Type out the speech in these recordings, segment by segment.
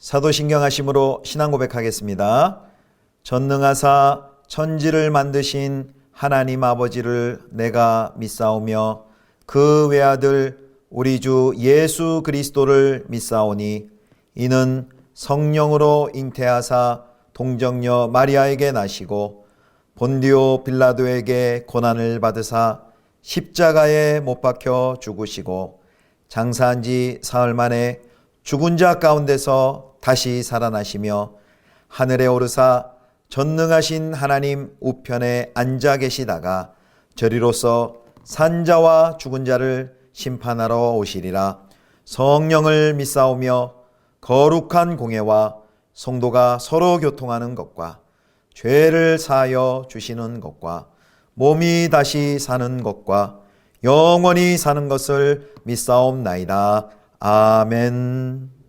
사도신경하심으로 신앙 고백하겠습니다. 전능하사 천지를 만드신 하나님 아버지를 내가 믿사오며 그 외아들 우리 주 예수 그리스도를 믿사오니 이는 성령으로 잉태하사 동정녀 마리아에게 나시고 본디오 빌라도에게 고난을 받으사 십자가에 못 박혀 죽으시고 장사한 지 사흘 만에 죽은 자 가운데서 다시 살아나시며 하늘에 오르사 전능하신 하나님 우편에 앉아 계시다가 저리로서 산자와 죽은 자를 심판하러 오시리라. 성령을 믿사오며 거룩한 공예와 성도가 서로 교통하는 것과 죄를 사하여 주시는 것과 몸이 다시 사는 것과 영원히 사는 것을 믿사옵나이다. 아멘.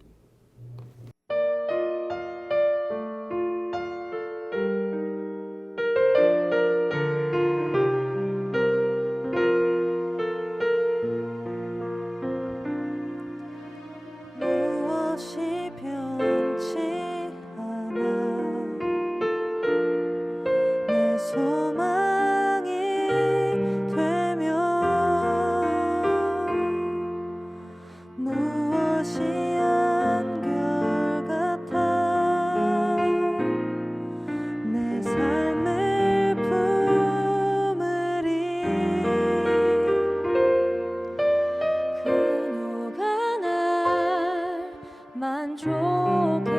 무엇이 변치 않아 내 소망이 되며 무엇이 한결같아 내 삶을 품으리 그녀가 날 만족해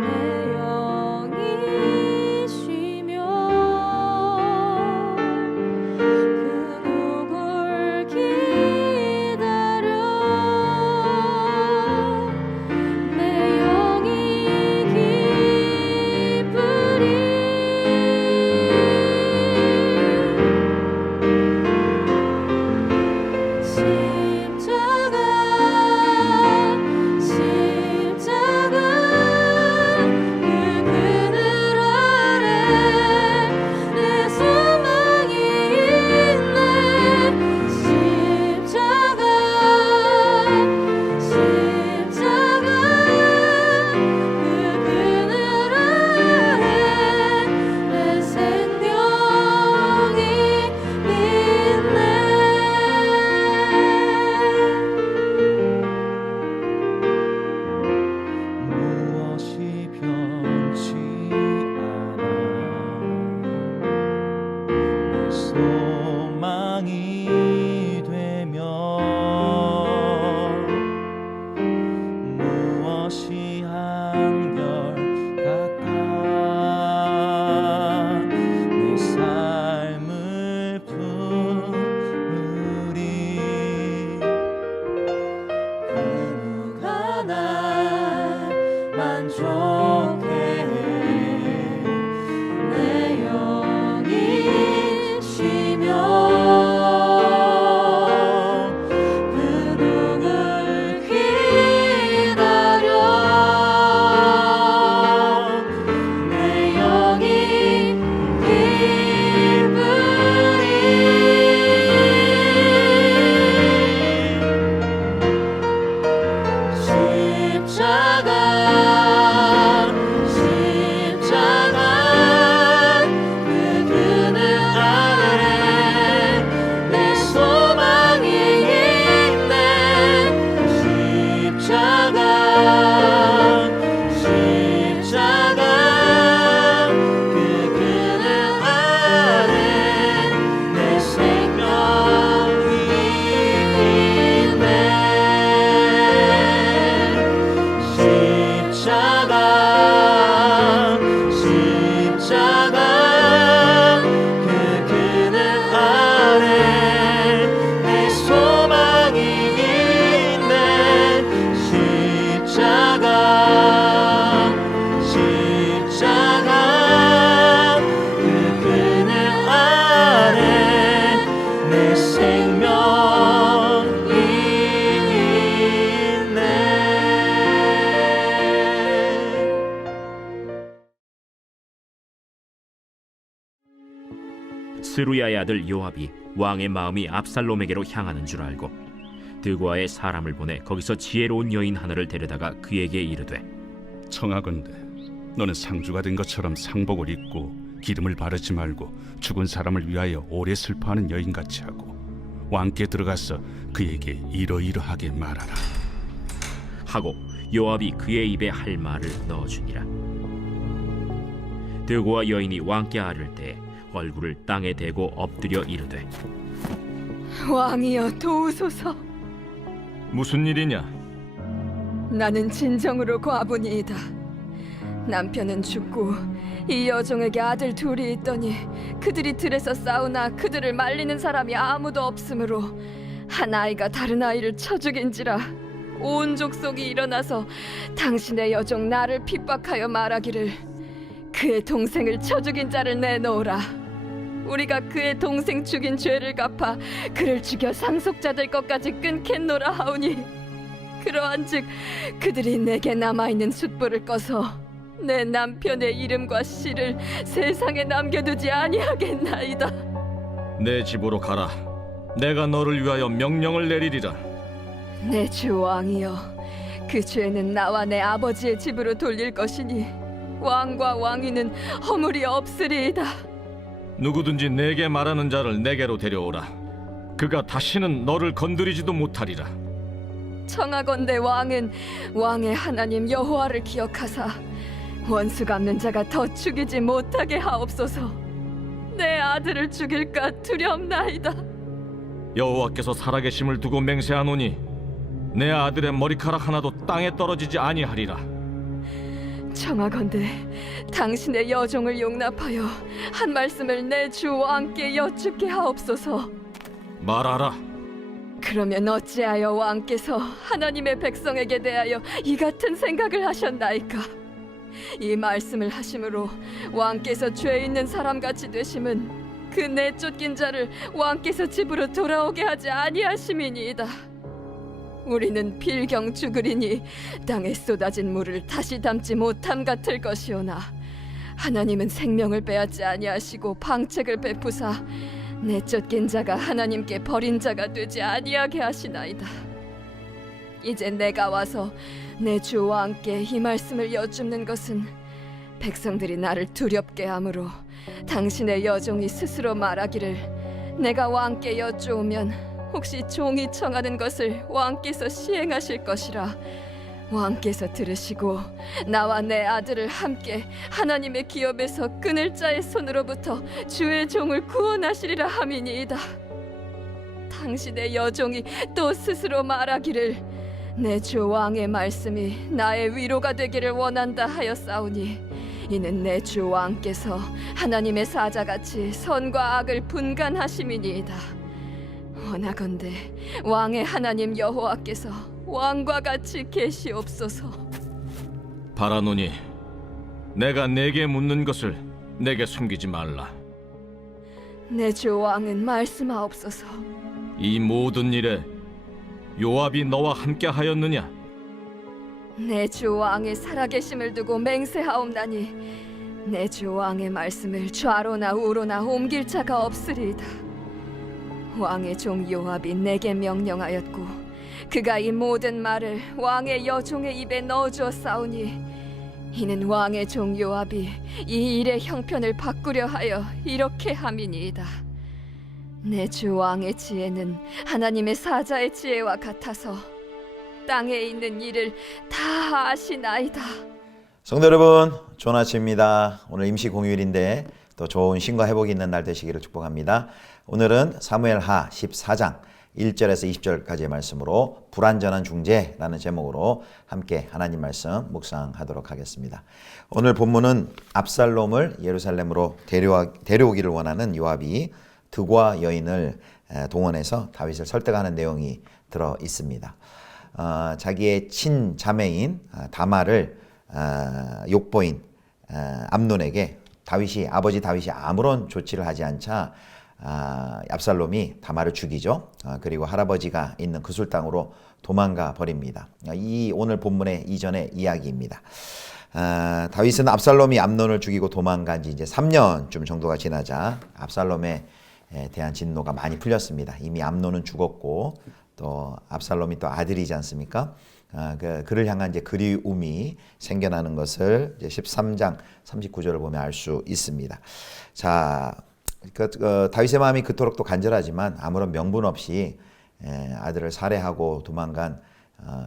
내 영이 쉬며 그 누굴 기다려 내 영이 기쁘리 소망이 되며 무엇이 한결같아 내 삶을 품으리 그누가 날 만족해 내 영이 쉬며 스루야의 아들 요압이 왕의 마음이 압살롬에게로 향하는 줄 알고 드고아의 사람을 보내 거기서 지혜로운 여인 하나를 데려다가 그에게 이르되 청하건대 너는 상주가 된 것처럼 상복을 입고 기름을 바르지 말고 죽은 사람을 위하여 오래 슬퍼하는 여인같이 하고 왕께 들어가서 그에게 이러이러하게 말하라. 하고 요압이 그의 입에 할 말을 넣어주니라. 드고아 여인이 왕께 아를 때 얼굴을 땅에 대고 엎드려 이르되 왕이여 도우소서. 무슨 일이냐? 나는 진정으로 과부니이다. 남편은 죽고 이 여종에게 아들 둘이 있더니 그들이 들에서 싸우나 그들을 말리는 사람이 아무도 없으므로 한 아이가 다른 아이를 쳐 죽인지라. 온 족속이 일어나서 당신의 여종 나를 핍박하여 말하기를 그의 동생을 쳐 죽인 자를 내놓으라. 우리가 그의 동생 죽인 죄를 갚아 그를 죽여 상속자될 것까지 끊겠노라 하오니 그러한즉 그들이 내게 남아있는 숫불을 꺼서 내 남편의 이름과 씨를 세상에 남겨두지 아니하겠나이다. 내 집으로 가라. 내가 너를 위하여 명령을 내리리라. 내 주 왕이여, 그 죄는 나와 내 아버지의 집으로 돌릴 것이니 왕과 왕위는 허물이 없으리이다. 누구든지 내게 말하는 자를 내게로 데려오라. 그가 다시는 너를 건드리지도 못하리라. 청하건대 왕은 왕의 하나님 여호와를 기억하사 원수 갚는 자가 더 죽이지 못하게 하옵소서. 내 아들을 죽일까 두렵나이다. 여호와께서 살아계심을 두고 맹세하노니 내 아들의 머리카락 하나도 땅에 떨어지지 아니하리라. 청하건대 당신의 여종을 용납하여 한 말씀을 내 주 왕께 여쭙게 하옵소서. 말하라. 그러면 어찌하여 왕께서 하나님의 백성에게 대하여 이 같은 생각을 하셨나이까? 이 말씀을 하심으로 왕께서 죄 있는 사람같이 되심은 그 내쫓긴 자를 왕께서 집으로 돌아오게 하지 아니하심이니이다. 우리는 필경 죽으리니 땅에 쏟아진 물을 다시 담지 못함 같을 것이오나 하나님은 생명을 빼앗지 아니하시고 방책을 베푸사 내쫓긴 자가 하나님께 버린 자가 되지 아니하게 하시나이다. 이제 내가 와서 내 주 왕께 이 말씀을 여쭙는 것은 백성들이 나를 두렵게 하므로 당신의 여종이 스스로 말하기를 내가 왕께 여쭈오면 혹시 종이 청하는 것을 왕께서 시행하실 것이라 왕께서 들으시고 나와 내 아들을 함께 하나님의 기업에서 끊을 자의 손으로부터 주의 종을 구원하시리라 함이니이다. 당신의 여종이 또 스스로 말하기를 내 주 왕의 말씀이 나의 위로가 되기를 원한다 하였사오니 이는 내 주 왕께서 하나님의 사자같이 선과 악을 분간하심이니이다. 원하건대 왕의 하나님 여호와께서 왕과 같이 계시옵소서. 바라노니 내가 내게 묻는 것을 내게 숨기지 말라. 내 주 왕은 말씀하옵소서. 이 모든 일에 요압이 너와 함께 하였느냐? 내 주 왕의 살아계심을 두고 맹세하옵나니 내 주 왕의 말씀을 좌로나 우로나 옮길 자가 없으리이다. 왕의 종 요압이 내게 명령하였고 그가 이 모든 말을 왕의 여종의 입에 넣어주었사오니 이는 왕의 종 요압이 이 일의 형편을 바꾸려 하여 이렇게 함이니이다. 내 주 왕의 지혜는 하나님의 사자의 지혜와 같아서 땅에 있는 일을 다 아시나이다. 성도 여러분, 좋은 아침입니다. 오늘 임시 공휴일인데 또 좋은 신과 회복이 있는 날 되시기를 축복합니다. 오늘은 사무엘하 14장 1절에서 20절까지의 말씀으로 불완전한 중재라는 제목으로 함께 하나님 말씀 묵상하도록 하겠습니다. 오늘 본문은 압살롬을 예루살렘으로 데려오기를 원하는 요압이 드고아 여인을 동원해서 다윗을 설득하는 내용이 들어 있습니다. 자기의 친자매인 다말을 욕보인 암논에게 아버지 다윗이 아무런 조치를 하지 않자 압살롬이 다말을 죽이죠. 그리고 할아버지가 있는 그술 땅으로 도망가 버립니다. 이 오늘 본문의 이전의 이야기입니다. 다윗은 압살롬이 암논을 죽이고 도망간 지 이제 3년쯤 정도가 지나자 압살롬에 대한 진노가 많이 풀렸습니다. 이미 암논은 죽었고 또 압살롬이 또 아들이지 않습니까? 그를 향한 이제 그리움이 생겨나는 것을 이제 13장 39절을 보면 알 수 있습니다. 자, 다윗의 마음이 그토록 또 간절하지만 아무런 명분 없이 아들을 살해하고 도망간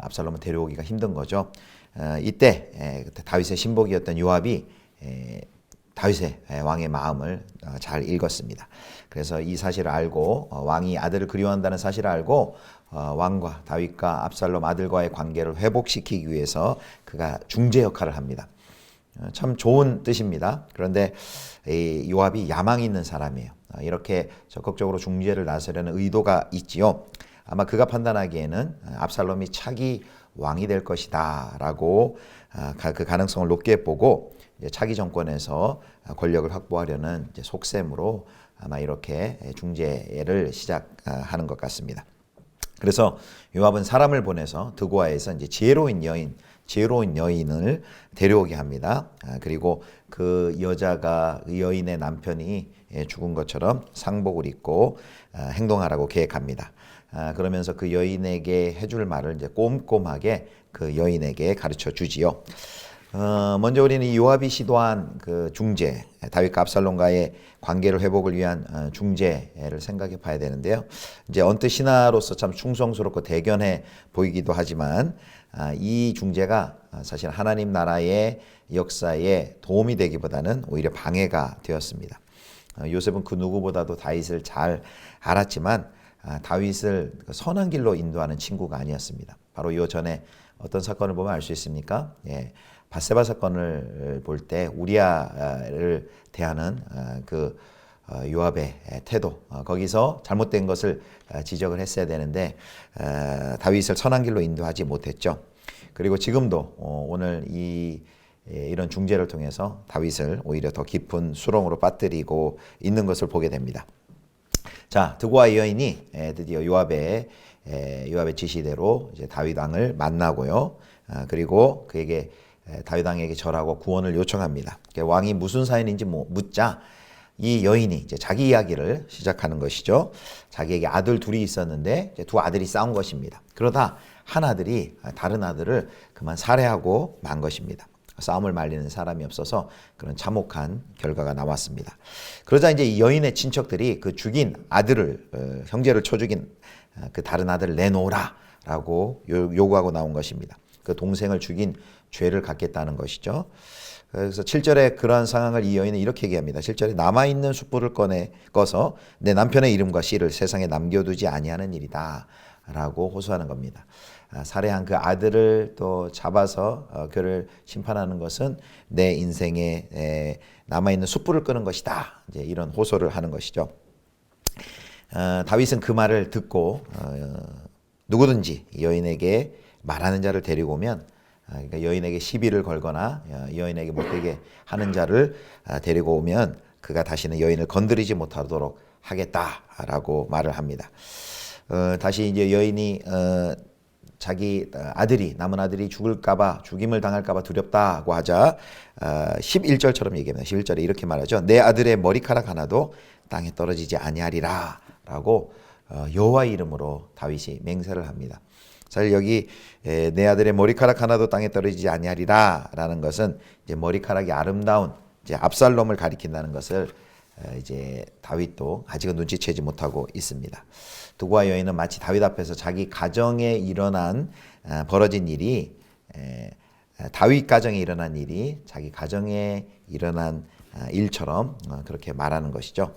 압살롬을 데려오기가 힘든 거죠. 이때 다윗의 신복이었던 요압이 다윗의 왕의 마음을 잘 읽었습니다. 그래서 이 사실을 알고 왕이 아들을 그리워한다는 사실을 알고 왕과 다윗과 압살롬 아들과의 관계를 회복시키기 위해서 그가 중재 역할을 합니다. 참 좋은 뜻입니다. 그런데 이 요압이 야망이 있는 사람이에요. 이렇게 적극적으로 중재를 나서려는 의도가 있지요. 아마 그가 판단하기에는 압살롬이 차기 왕이 될 것이다 라고 그 가능성을 높게 보고 차기 정권에서 권력을 확보하려는 속셈으로 아마 이렇게 중재를 시작하는 것 같습니다. 그래서 요압은 사람을 보내서 드고아에서 이제 지혜로운 여인을 데려오게 합니다. 그리고 그 여자가 여인의 남편이 죽은 것처럼 상복을 입고 행동하라고 계획합니다. 그러면서 그 여인에게 해줄 말을 이제 꼼꼼하게 그 여인에게 가르쳐 주지요. 먼저 우리는 이 요압이 시도한 그 중재, 다윗과 압살롬과의 관계를 회복을 위한 중재를 생각해 봐야 되는데요. 이제 언뜻 신하로서 참 충성스럽고 대견해 보이기도 하지만 이 중재가 사실 하나님 나라의 역사에 도움이 되기보다는 오히려 방해가 되었습니다. 요셉은 그 누구보다도 다윗을 잘 알았지만 다윗을 선한 길로 인도하는 친구가 아니었습니다. 바로 이 전에 어떤 사건을 보면 알 수 있습니까? 밧세바 사건을 볼 때 우리아를 대하는 그 요압의 태도, 거기서 잘못된 것을 지적을 했어야 되는데 다윗을 선한 길로 인도하지 못했죠. 그리고 지금도 오늘 이런 중재를 통해서 다윗을 오히려 더 깊은 수렁으로 빠뜨리고 있는 것을 보게 됩니다. 자, 드고아 여인이 드디어 요압의 지시대로 이제 다윗 왕을 만나고요. 그리고 그에게 다윗 왕에게 절하고 구원을 요청합니다. 왕이 무슨 사연인지 묻자 이 여인이 이제 자기 이야기를 시작하는 것이죠. 자기에게 아들 둘이 있었는데 이제 두 아들이 싸운 것입니다. 그러다 한 아들이 다른 아들을 그만 살해하고 만 것입니다. 싸움을 말리는 사람이 없어서 그런 참혹한 결과가 나왔습니다. 그러자 이제 이 여인의 친척들이 그 죽인 아들을 형제를 쳐 죽인 그 다른 아들을 내놓으라라고 요구하고 나온 것입니다. 그 동생을 죽인 죄를 갖겠다는 것이죠. 그래서 7절에 그러한 상황을 이 여인은 이렇게 얘기합니다. 7절에 남아있는 숯불을 꺼서 내 남편의 이름과 씨를 세상에 남겨두지 아니하는 일이다 라고 호소하는 겁니다. 살해한 그 아들을 또 잡아서 그를 심판하는 것은 내 인생에 남아있는 숯불을 끄는 것이다. 이제 이런 호소를 하는 것이죠. 다윗은 그 말을 듣고 누구든지 여인에게 말하는 자를 데리고 오면 그러니까 여인에게 시비를 걸거나 여인에게 못되게 하는 자를 데리고 오면 그가 다시는 여인을 건드리지 못하도록 하겠다라고 말을 합니다. 다시 이제 여인이 자기 남은 아들이 죽임을 당할까봐 두렵다고 하자 11절처럼 얘기합니다. 11절에 이렇게 말하죠. 내 아들의 머리카락 하나도 땅에 떨어지지 아니하리라 라고 여호와의 이름으로 다윗이 맹세를 합니다. 사실 여기 내 아들의 머리카락 하나도 땅에 떨어지지 아니하리라 라는 것은 이제 머리카락이 아름다운 이제 압살롬을 가리킨다는 것을 이제 다윗도 아직은 눈치채지 못하고 있습니다. 드고아 여인은 마치 다윗 앞에서 자기 가정에 벌어진 일이 다윗 가정에 일어난 일이 자기 가정에 일어난 일처럼 그렇게 말하는 것이죠.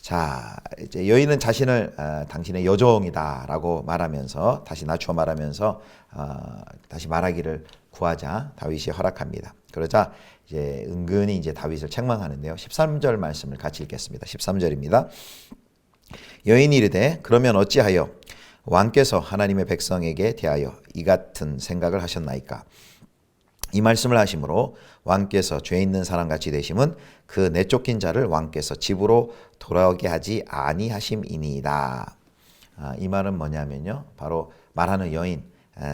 자, 이제 여인은 자신을 당신의 여종이다라고 말하면서 다시 낮추어 말하면서 다시 말하기를 구하자 다윗이 허락합니다. 그러자 이제 은근히 이제 다윗을 책망하는데요. 13절 말씀을 같이 읽겠습니다. 13절입니다. 여인이 이르되 그러면 어찌하여 왕께서 하나님의 백성에게 대하여 이 같은 생각을 하셨나이까? 이 말씀을 하심으로 왕께서 죄 있는 사람같이 되심은 그 내쫓긴 자를 왕께서 집으로 돌아오게 하지 아니하심이니이다. 이 말은 뭐냐면요. 바로 말하는 여인,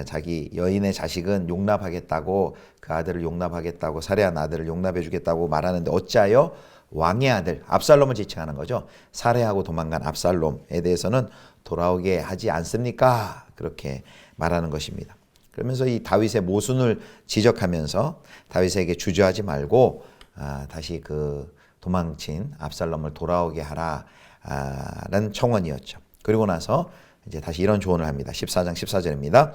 자기 여인의 자식은 용납하겠다고 그 아들을 용납하겠다고 살해한 아들을 용납해 주겠다고 말하는데 어찌하여 왕의 아들 압살롬을 지칭하는 거죠. 살해하고 도망간 압살롬에 대해서는 돌아오게 하지 않습니까? 그렇게 말하는 것입니다. 그러면서 이 다윗의 모순을 지적하면서 다윗에게 주저하지 말고 다시 그 도망친 압살롬을 돌아오게 하라라는 청원이었죠. 그리고 나서 이제 다시 이런 조언을 합니다. 14장 14절입니다.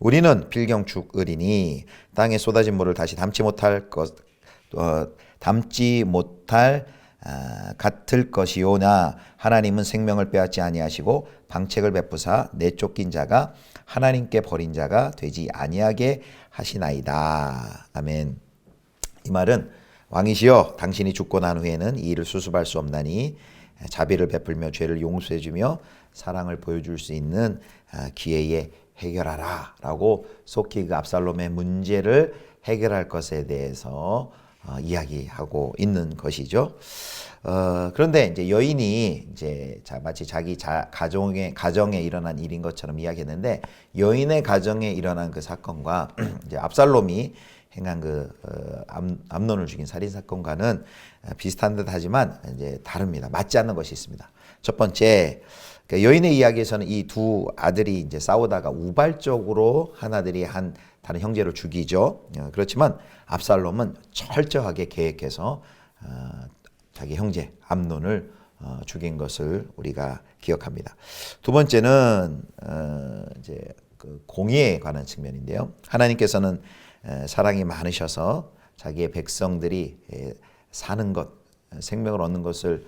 우리는 필경 죽으리니 땅에 쏟아진 물을 다시 담지 못할 같을 것이오나 하나님은 생명을 빼앗지 아니하시고 방책을 베푸사 내쫓긴 자가 하나님께 버린 자가 되지 아니하게 하시나이다. 아멘. 이 말은 왕이시여 당신이 죽고 난 후에는 이 일을 수습할 수 없나니 자비를 베풀며 죄를 용서해 주며 사랑을 보여줄 수 있는 기회에 해결하라 라고 속히 그 압살롬의 문제를 해결할 것에 대해서 이야기하고 있는 것이죠. 그런데 이제 여인이 이제 마치 자기 가정에 일어난 일인 것처럼 이야기했는데 여인의 가정에 일어난 그 사건과 이제 압살롬이 행한 그 암논을 죽인 살인 사건과는 비슷한 듯하지만 이제 다릅니다. 맞지 않는 것이 있습니다. 첫 번째, 그러니까 여인의 이야기에서는 이 두 아들이 이제 싸우다가 우발적으로 하나들이 한 다른 형제를 죽이죠. 그렇지만 압살롬은 철저하게 계획해서 자기 형제 암논을 죽인 것을 우리가 기억합니다. 두 번째는 이제 그 공의에 관한 측면인데요. 하나님께서는 사랑이 많으셔서 자기의 백성들이 사는 것, 생명을 얻는 것을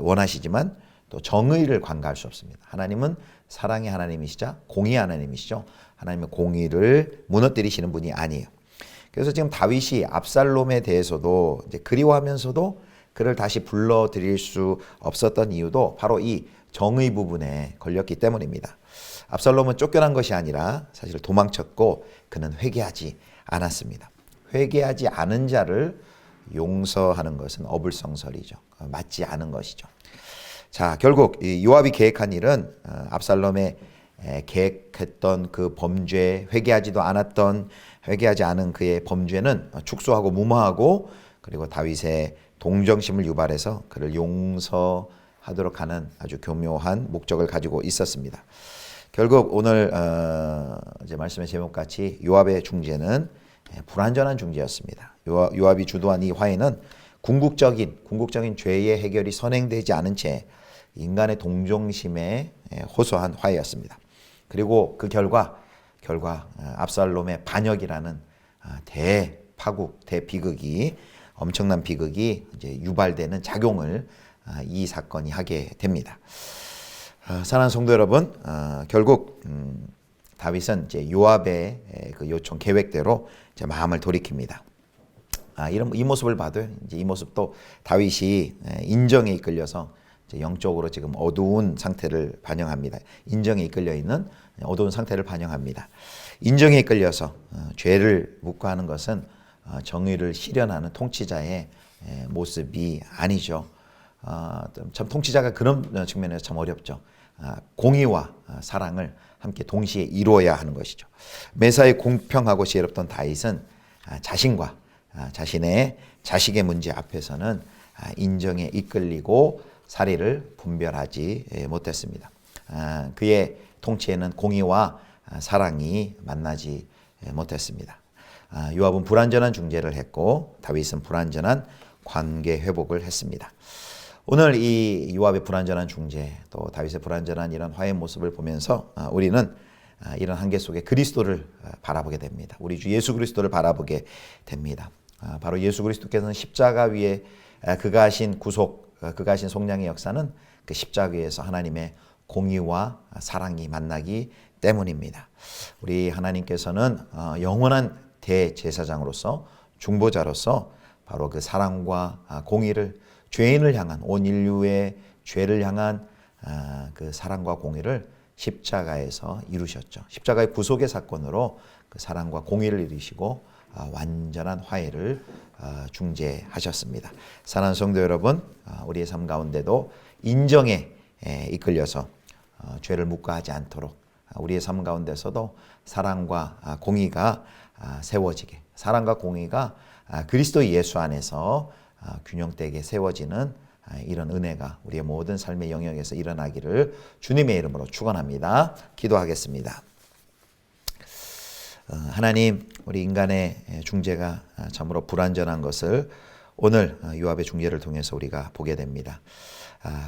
원하시지만 또 정의를 관가할 수 없습니다. 하나님은 사랑의 하나님이시자 공의의 하나님이시죠. 하나님의 공의를 무너뜨리시는 분이 아니에요. 그래서 지금 다윗이 압살롬에 대해서도 이제 그리워하면서도 그를 다시 불러들일 수 없었던 이유도 바로 이 정의 부분에 걸렸기 때문입니다. 압살롬은 쫓겨난 것이 아니라 사실 도망쳤고 그는 회개하지 않았습니다. 회개하지 않은 자를 용서하는 것은 어불성설이죠. 맞지 않은 것이죠. 자, 결국 요압이 계획한 일은 압살롬의 계획했던 그 범죄, 회개하지 않은 그의 범죄는 축소하고 무마하고 그리고 다윗의 동정심을 유발해서 그를 용서하도록 하는 아주 교묘한 목적을 가지고 있었습니다. 결국 오늘 이제 말씀의 제목같이 요압의 중재는 불완전한 중재였습니다. 요압이 주도한 이 화해는 궁극적인 죄의 해결이 선행되지 않은 채 인간의 동정심에 호소한 화해였습니다. 그리고 그 결과 압살롬의 반역이라는 대비극이 엄청난 비극이 이제 유발되는 작용을 이 사건이 하게 됩니다. 사랑하는 성도 여러분, 결국 다윗은 이제 요압의 그 요청 계획대로 이제 마음을 돌이킵니다. 이 모습을 봐도 이제 이 모습도 다윗이 인정에 이끌려서 이제 영적으로 지금 어두운 상태를 반영합니다. 인정에 이끌려 있는 어두운 상태를 반영합니다. 인정에 이끌려서 죄를 묵과하는 것은 정의를 실현하는 통치자의 모습이 아니죠. 참 통치자가 그런 측면에서 참 어렵죠. 공의와 사랑을 함께 동시에 이루어야 하는 것이죠. 매사에 공평하고 지혜롭던 다윗은 자신과 자신의 자식의 문제 앞에서는 인정에 이끌리고 사리를 분별하지 못했습니다. 그의 통치에는 공의와 사랑이 만나지 못했습니다. 요압은 불완전한 중재를 했고 다윗은 불완전한 관계 회복을 했습니다. 오늘 이 요압의 불완전한 중재 또 다윗의 불완전한 이런 화해 모습을 보면서 우리는 이런 한계 속에 그리스도를 바라보게 됩니다. 우리 주 예수 그리스도를 바라보게 됩니다. 바로 예수 그리스도께서는 십자가 위에 그가 하신 구속, 그가 하신 속량의 역사는 그 십자가 위에서 하나님의 공의와 사랑이 만나기 때문입니다. 우리 하나님께서는 영원한 대제사장으로서 중보자로서 바로 그 사랑과 공의를 죄인을 향한 온 인류의 죄를 향한 그 사랑과 공의를 십자가에서 이루셨죠. 십자가의 구속의 사건으로 그 사랑과 공의를 이루시고 완전한 화해를 중재하셨습니다. 사랑하는 성도 여러분, 우리의 삶 가운데도 인정에 이끌려서 죄를 묵과하지 않도록 우리의 삶 가운데서도 사랑과 공의가 세워지게, 사랑과 공의가 그리스도 예수 안에서 균형되게 세워지는 이런 은혜가 우리의 모든 삶의 영역에서 일어나기를 주님의 이름으로 축원합니다. 기도하겠습니다. 하나님, 우리 인간의 중재가 참으로 불완전한 것을 오늘 요압의 중재를 통해서 우리가 보게 됩니다.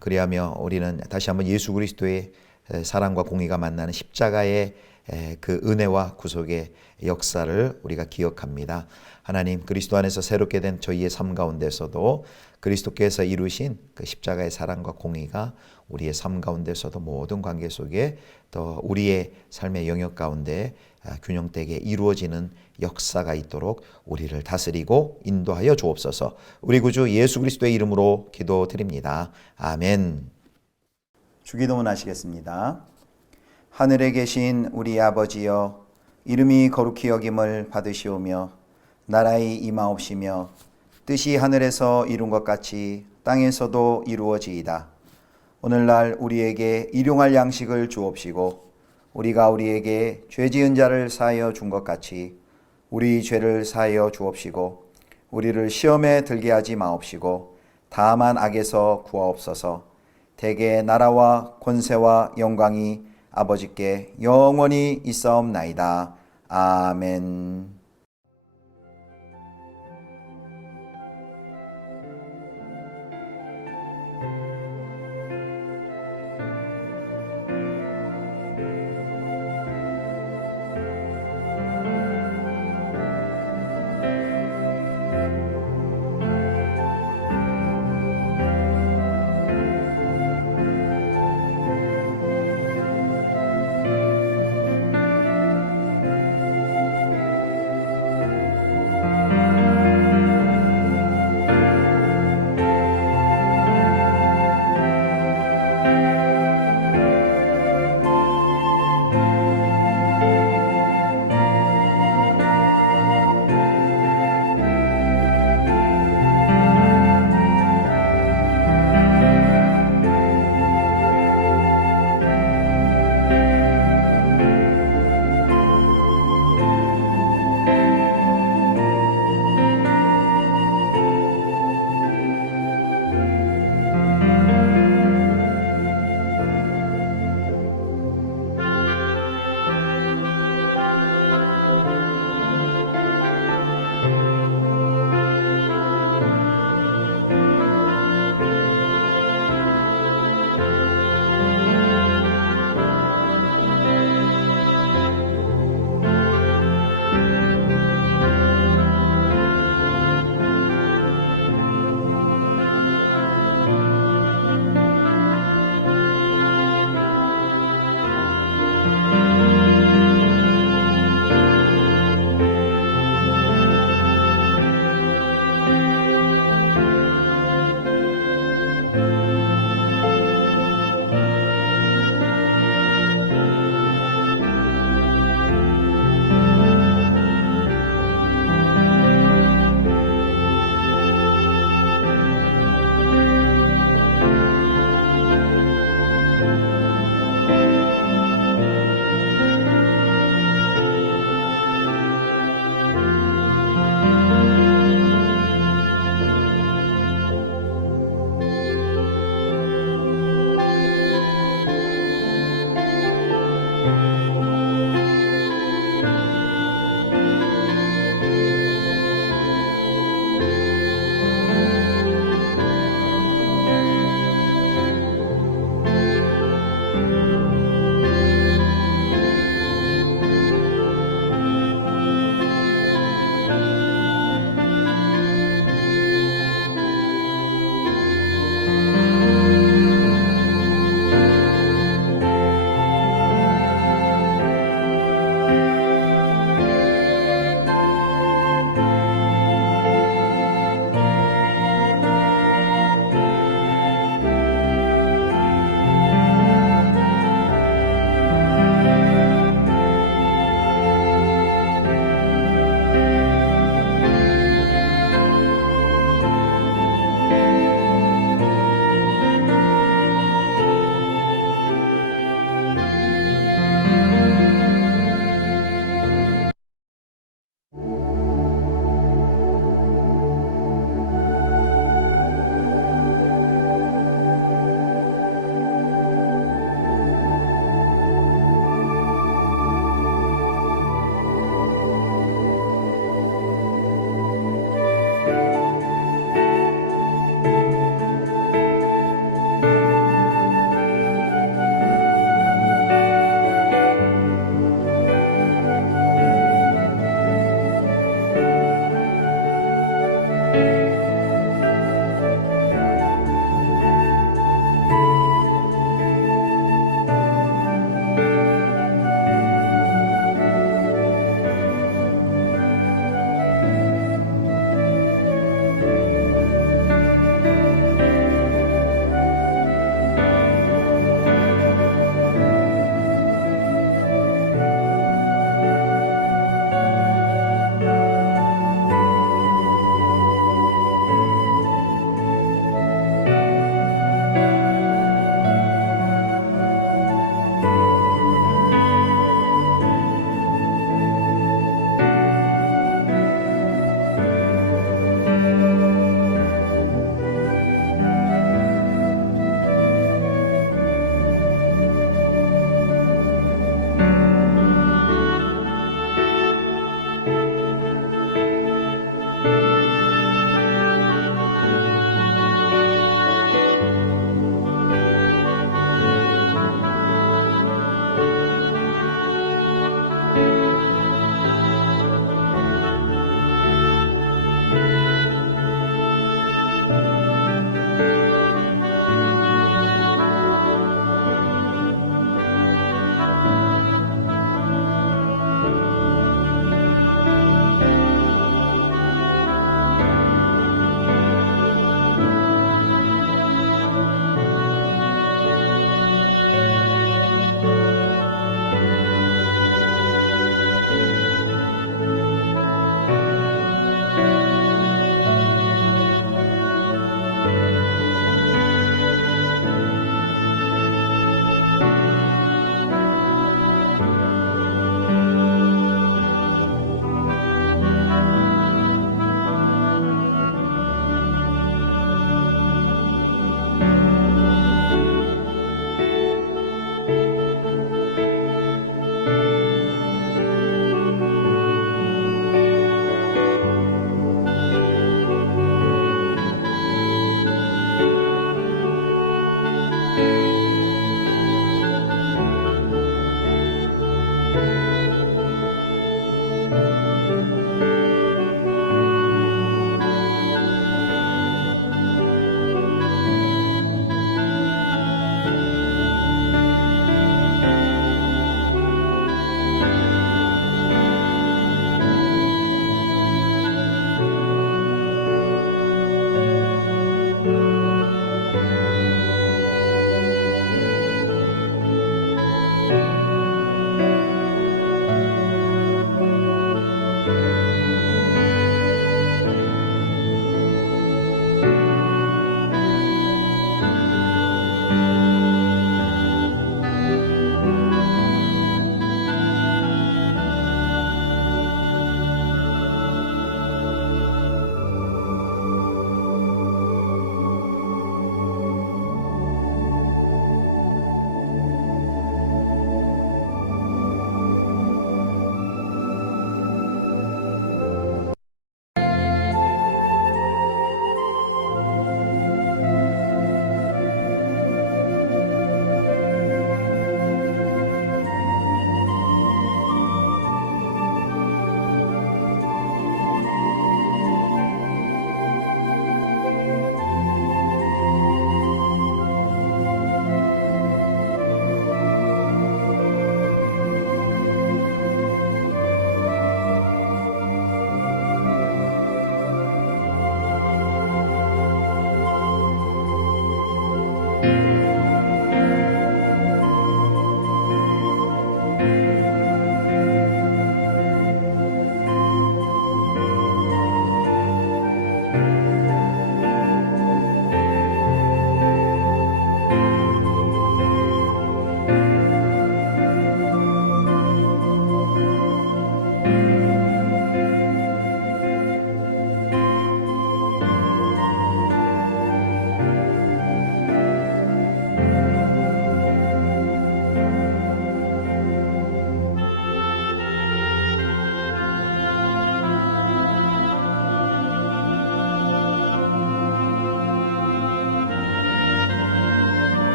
그리하며 우리는 다시 한번 예수 그리스도의 사랑과 공의가 만나는 십자가의 그 은혜와 구속의 역사를 우리가 기억합니다. 하나님, 그리스도 안에서 새롭게 된 저희의 삶 가운데서도 그리스도께서 이루신 그 십자가의 사랑과 공의가 우리의 삶 가운데서도 모든 관계 속에 또 우리의 삶의 영역 가운데 균형되게 이루어지는 역사가 있도록 우리를 다스리고 인도하여 주옵소서. 우리 구주 예수 그리스도의 이름으로 기도드립니다. 아멘. 주기도문 하시겠습니다. 하늘에 계신 우리 아버지여, 이름이 거룩히 여김을 받으시오며 나라의 임하옵시며 뜻이 하늘에서 이룬 것 같이 땅에서도 이루어지이다. 오늘날 우리에게 일용할 양식을 주옵시고 우리가 우리에게 죄 지은 자를 사하여 준 것 같이 우리 죄를 사하여 주옵시고 우리를 시험에 들게 하지 마옵시고 다만 악에서 구하옵소서. 대개 나라와 권세와 영광이 아버지께 영원히 있사옵나이다. 아멘.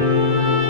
내